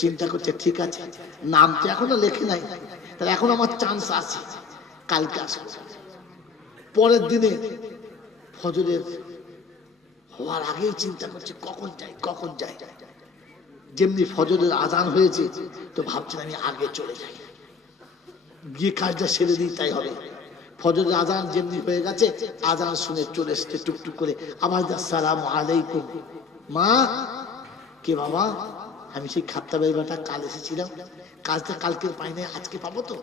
চিন্তা করছে ঠিক আছে, নাম তো এখনো লেখে নাই, তাহলে এখন আমার চান্স আছে, কালকে আসবো। পরের দিনে ফজরের হওয়ার আগেই চিন্তা করছে কখন যাই কখন যাই। যেমনি ফজরের আজান হয়েছে তো ভাবছেন আমি আগে চলে যাই, গিয়ে কাজটা সেরে দিই, তাই হবে। ফজরের আজান যেমনি হয়ে গেছে, আজান শুনে চলে এসছে টুকটুক করে, আবার আসসালামু আলাইকুম। মা, কে বাবা? আমি সেই খাত্তাবের বেটা, কাল এসেছিলাম, কাজটা কালকে পাই নাই, আজকে পাবো তো,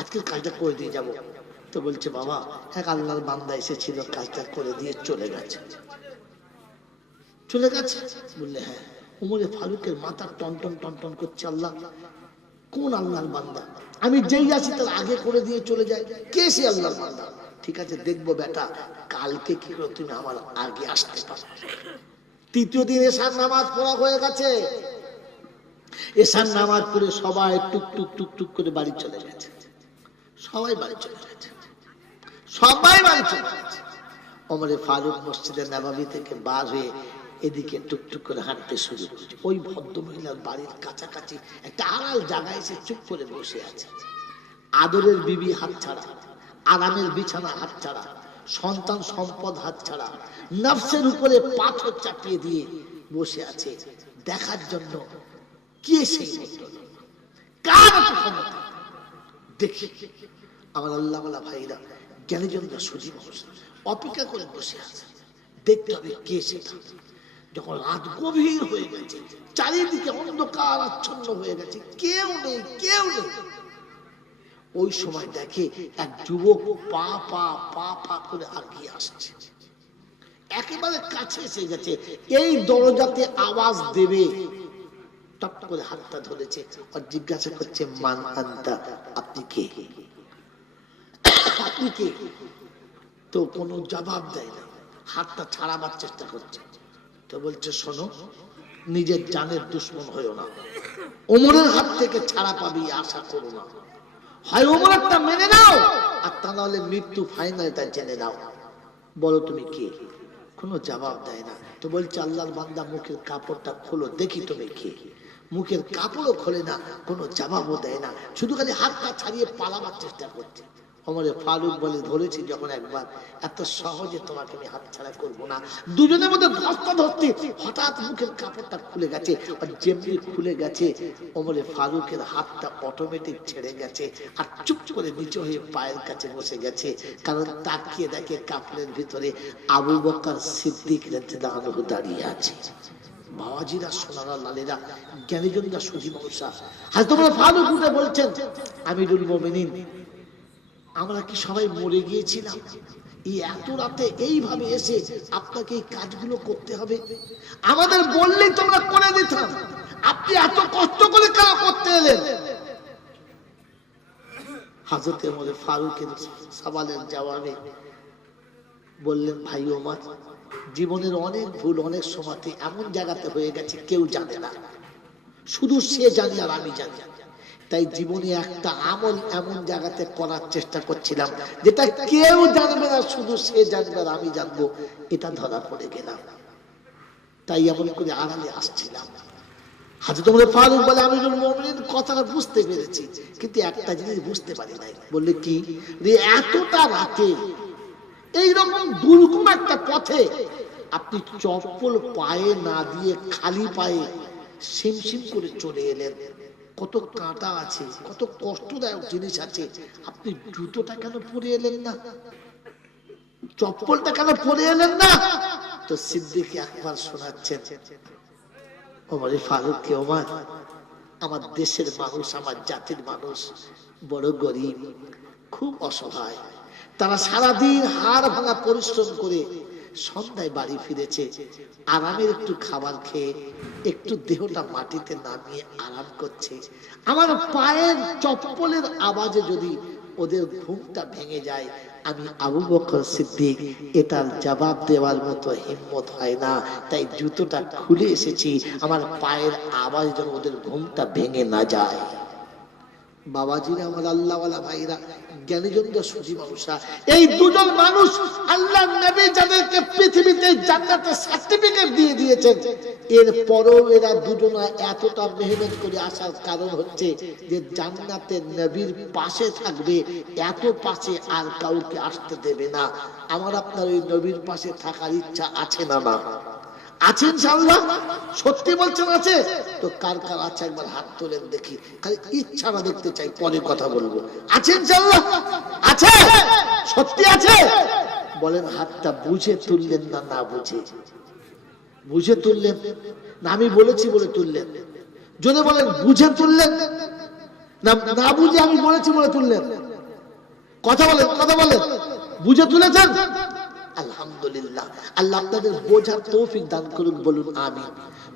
আজকের কাজটা করে দিয়ে যাব। তো বলছে বাবা, এক আল্লাহর বান্দা এসেছিল, কাজটা করে দিয়ে চলে গেছে। চলে গেছে? বললে হ্যাঁ। উমরে ফারুকের মাথা টনটন টনটন করছে, আল্লাহ, কোন আল্লাহর বান্দা? আমি যেই আছি তার আগে করে দিয়ে চলে যায়, কে সে আল্লাহর বান্দা? ঠিক আছে, দেখবো বেটা, কালকে কি করে তুমি আমার আগে আসতে পারো। তৃতীয় দিন এশার নামাজ পড়া হয়ে গেছে, এশার নামাজ পড়ে সবাই টুক টুক টুক টুক করে বাড়ি চলে গেছে, সবাই বাড়ি চলে গেছে, সবাই বাড়ি চলে গেছে। ওমরে ফারুক মসজিদের নববী থেকে বার হয়ে এদিকে টুকটুক করে হাঁটতে শুরু করছে। ওই ভদ্রমহিলার বাড়ির কাছাকাছি একটা আড়াল জায়গায় এসে চুপ করে বসে আছে। আদরের বিবি হাত ছাড়া, আরামের বিছানা হাত ছাড়া, সন্তান সম্পদ হাত ছাড়া, নফসের উপরে পাথর চাপিয়ে দিয়ে বসে আছে দেখার জন্য কে সেই ভদ্রলোক, কার ক্ষমতা। দেখি আমার আল্লাহওয়ালা ভাইরা, জ্ঞানীজনরা সুজী মানুষ অপেক্ষা করে বসে আছে, দেখতে হবে কে সেটা। যখন রাত গভীর হয়ে গেছে, চারিদিকে অন্ধকার আচ্ছন্ন হয়ে গেছে, কেউ নেই, কেউ নেই, ওই সময় দেখে এক যুবক পা পা পা পা করে আগিয়ে আসছে, একেবারে কাছে এসে গেছে, এই দরজাতে আওয়াজ দেবে, টপ করে হাতটা ধরেছে আর জিজ্ঞাসা করছে মান আনতা, আপনি কে, আপনি কে? তো কোনো জবাব দেয় না, হাতটা ছাড়াবার চেষ্টা করছে। তো বলছে শোনো, নিজের জানের দুশ্মন হয়েও না, ওমরের হাত থেকে ছাড়া পাবি আশা করো না, হয় ওমরেরটা মেনে নাও আর তা নাহলে মৃত্যু ফাইনালটা জেনে নাও, বলো তুমি কে? কোনো জবাব দেয় না। তো বলছে আল্লাহর বান্দা, মুখের কাপড়টা খোলো দেখি তুমি কে। মুখের কাপড়ও খোলে না, কোনো জবাবও দেয় না, শুধু খালি হাতটা ছাড়িয়ে পালাবার চেষ্টা করছে। ওমরে ফারুক বলে ধরেছি যখন একবার, এত সহজে তোমাকে আমি হাত ছাড়া করবো না। দুজনের মধ্যে ধস্তাধস্তি, হঠাৎ মুখের কাপড়টা খুলে গেছে, আর যেমনি খুলে গেছে ওমরে ফারুকের হাতটা অটোমেটিক ছেড়ে গেছে, আর চুপ করে নিচে হয়ে পায়ের কাছে বসে গেছে, কারণ তাকিয়ে দেখে কাপড়ের ভিতরে আবু বকর সিদ্দিক রাদিয়াল্লাহু আনহু দাঁড়িয়ে আছে। বাবাজিরা, সোনারা, লালেরা, জ্ঞানীজনরা, সুধী মানুষরা, হযরত ওমর ফারুক উঠে বলছেন, আমিরুল মুমিনিন, আমরা কি সবাই মরে গিয়েছিলাম? এই এত রাতে এইভাবে এসে আপনাকে এই কাজগুলো করতে হবে? আমাদের বললেই তোমরা করে দিতাম, আপনি এত কষ্ট করে কেন করতে এলেন? হযরত ওমর ফারুকের সওয়ালের জবাবে বললেন, ভাই ওমর, জীবনের অনেক ভুল অনেক সময়তে এমন জায়গাতে হয়ে গেছে কেউ জানে না, শুধু সে জানে আর আমি জানি। তাই জীবনে একটা আমল এমন জায়গাতে করার চেষ্টা করছিলাম যেটা কেউ জানবে না, শুধু সে জানবে আর আমি জানবো, এটা ধরা পড়ে গেলাম, তাই এমন করে আড়ালে আসছিলাম। হযরত ওমর ফারুক বলে, আমিরুল মুমিনিন, কথাটা বুঝতে পেরেছি, কিন্তু একটা জিনিস বুঝতে পারি নাই। বললে কি? এতটা রাতে এইরকম দুর্গম একটা পথে আপনি চপ্পল পায়ে না দিয়ে খালি পায়ে সিমসিম করে চলে এলেন, কত কাঁটা আছে, কত কষ্টদায়ক জিনিস আছে, আপনি জুতোটা কেন পরে এলেন না, চপ্পলটা কেন পরে এলেন না? তো সিদ্দিক আকবর শোনাচ্ছেন ওমর ফারুককে, ওমর, আমার দেশের মানুষ, আমার জাতির মানুষ বড় গরিব, খুব অসহায়, তারা সারাদিন হাড় ভাঙা পরিশ্রম করে সন্ধ্যায় বাড়ি ফিরেছে, আরামের একটু খাবার খেয়ে একটু দেহটা মাটিতে নামিয়ে আরাম করছে। আমার পায়ের চপ্পলের আওয়াজে যদি ওদের ঘুমটা ভেঙে যায়, আমি আবু বকর সিদ্দিক এটার জবাব দেওয়ার মতো হিম্মত হয় না, তাই জুতোটা খুলে এসেছি, আমার পায়ের আওয়াজ যেন ওদের ঘুমটা ভেঙে না যায়। বাবাজিরা, আমার আল্লাহওয়ালা ভাইরা, জ্ঞানীজনরা, সুধী মানুষরা, এই দুজন মানুষ আল্লাহ নবী যাদেরকে পৃথিবীতে জান্নাতের সার্টিফিকেট দিয়ে দিয়েছেন, এরপরও এরা দুজনা এতটা মেহনত করে আসার কারণ হচ্ছে যে জান্নাতের নবীর পাশে থাকবে, এত পাশে আর কাউকে আসতে দেবে না। আমার আপনার ওই নবীর পাশে থাকার ইচ্ছা আছে না? না আছে ইনশাআল্লাহ? সত্যি বলছেন আছে? তো কার কার আছে একবার হাত তোলেন দেখি, খালি ইচ্ছাটা দেখতে চাই, পরে কথা বলবো। আছে ইনশাআল্লাহ? আছে? সত্যি আছে? বলেন হাতটা। বুঝে তুললেন না না বুঝে? বুঝে তুললেন না আমি বলেছি বলে তুললেন? যদি বলেন বুঝে তুললেন না না বুঝে আমি বলেছি বলে তুললেন? কথা বলেন, কথা বলেন। বুঝে তুলেছেন? আলহামদুলিল্লাহ, আল্লাহ আপনাদের বোঝার তৌফিক দান করুন, বলুন আমিন।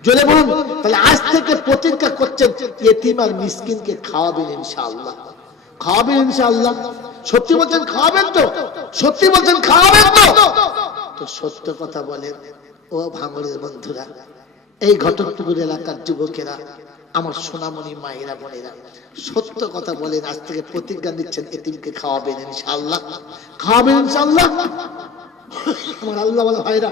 জোরে বলুন। তাহলে আজ থেকে প্রতিজ্ঞা করছেন ইতিম আর মিসকিনকে খাওয়াবেন ইনশাআল্লাহ। খাওয়াবেন ইনশাআল্লাহ? সত্যি বলছেন খাওয়াবেন তো? সত্যি বলছেন খাওয়াবেন তো? তো সত্য কথা বলেন ও ভাঙড়ের বন্ধুরা, এই ঘটকপুকুর এলাকার যুবকেরা, আমার সোনামণি মায়েরা, বোনেরা, সত্য কথা বলেন, আজ থেকে প্রতিজ্ঞা নিচ্ছেন এতিমকে খাওয়াবেন ইনশাআল্লাহ? খাওয়াবেন ইনশাআল্লাহ? আমার আল্লাহওয়ালা ভাইরা,